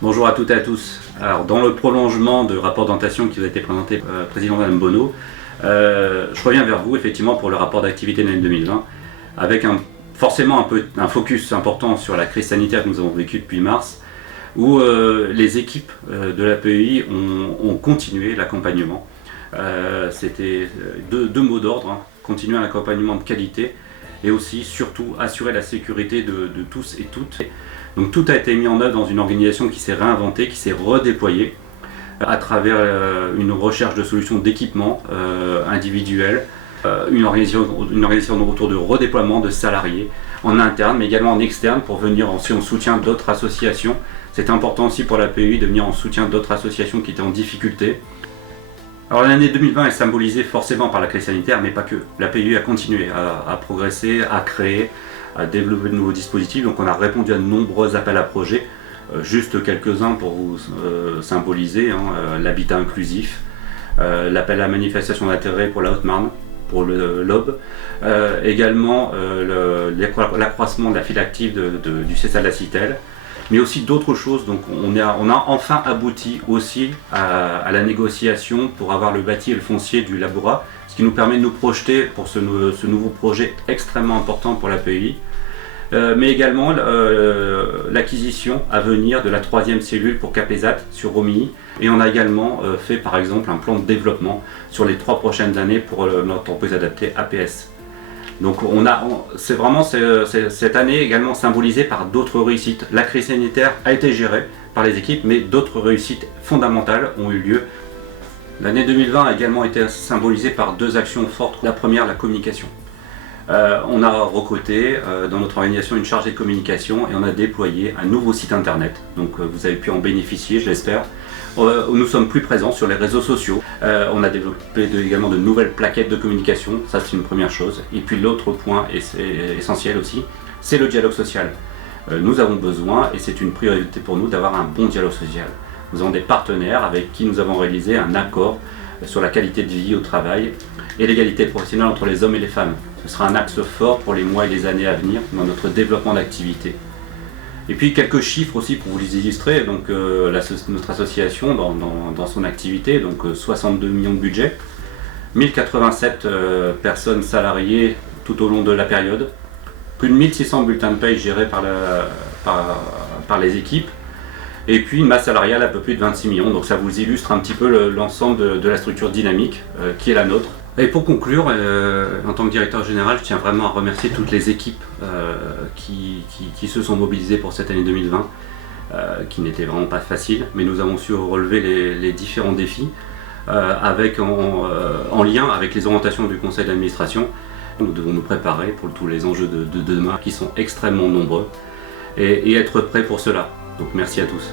Bonjour à toutes et à tous. Alors, dans le prolongement du rapport d'orientation qui vous a été présenté par le président Madame Bonneau, je reviens vers vous effectivement pour le rapport d'activité de l'année 2020, avec forcément un focus important sur la crise sanitaire que nous avons vécue depuis mars, où les équipes de l'APEI ont continué l'accompagnement. C'était deux mots d'ordre, hein, continuer un accompagnement de qualité et aussi, surtout, assurer la sécurité de tous et toutes. Donc tout a été mis en œuvre dans une organisation qui s'est réinventée, qui s'est redéployée à travers une recherche de solutions d'équipement individuelles, une organisation autour de redéploiement de salariés en interne mais également en externe pour venir aussi en soutien d'autres associations. C'est important aussi pour l'APEI de venir en soutien d'autres associations qui étaient en difficulté. Alors l'année 2020 est symbolisée forcément par la crise sanitaire, mais pas que. L'APEI a continué à progresser, à créer, à développer de nouveaux dispositifs. Donc on a répondu à de nombreux appels à projets, juste quelques-uns pour vous symboliser, hein, l'habitat inclusif, l'appel à la manifestation d'intérêt pour la Haute-Marne, pour le LOB, également l'accroissement de la file active du CESA de la Citelle, mais aussi d'autres choses. Donc on a enfin abouti aussi à la négociation pour avoir le bâti et le foncier du Laboura, ce qui nous permet de nous projeter pour ce nouveau projet extrêmement important pour l'APEI, mais également l'acquisition à venir de la 3e cellule pour Capezat sur Romilly. Et on a également fait par exemple un plan de développement sur les 3 prochaines années pour notre entreprise adaptée APS. Donc c'est vraiment cette année également symbolisée par d'autres réussites. La crise sanitaire a été gérée par les équipes, mais d'autres réussites fondamentales ont eu lieu. L'année 2020 a également été symbolisée par 2 actions fortes. La première, la communication. On a recruté dans notre organisation une chargée de communication et on a déployé un nouveau site internet. Donc vous avez pu en bénéficier, je l'espère. Nous sommes plus présents sur les réseaux sociaux. On a développé également de nouvelles plaquettes de communication, ça c'est une première chose. Et puis l'autre point essentiel aussi, c'est le dialogue social. Nous avons besoin, et c'est une priorité pour nous, d'avoir un bon dialogue social. Nous avons des partenaires avec qui nous avons réalisé un accord sur la qualité de vie au travail et l'égalité professionnelle entre les hommes et les femmes. Ce sera un axe fort pour les mois et les années à venir dans notre développement d'activité. Et puis quelques chiffres aussi pour vous les illustrer. Donc notre association dans son activité, donc 62 millions de budget, 1087 personnes salariées tout au long de la période, plus de 1600 bulletins de paye gérés par les équipes, et puis une masse salariale à peu plus de 26 millions. Donc ça vous illustre un petit peu l'ensemble de la structure dynamique qui est la nôtre. Et pour conclure, en tant que directeur général, je tiens vraiment à remercier toutes les équipes qui se sont mobilisées pour cette année 2020, qui n'était vraiment pas facile, mais nous avons su relever les différents défis en lien avec les orientations du conseil d'administration. Nous devons nous préparer pour tous les enjeux de demain qui sont extrêmement nombreux et être prêts pour cela. Donc merci à tous.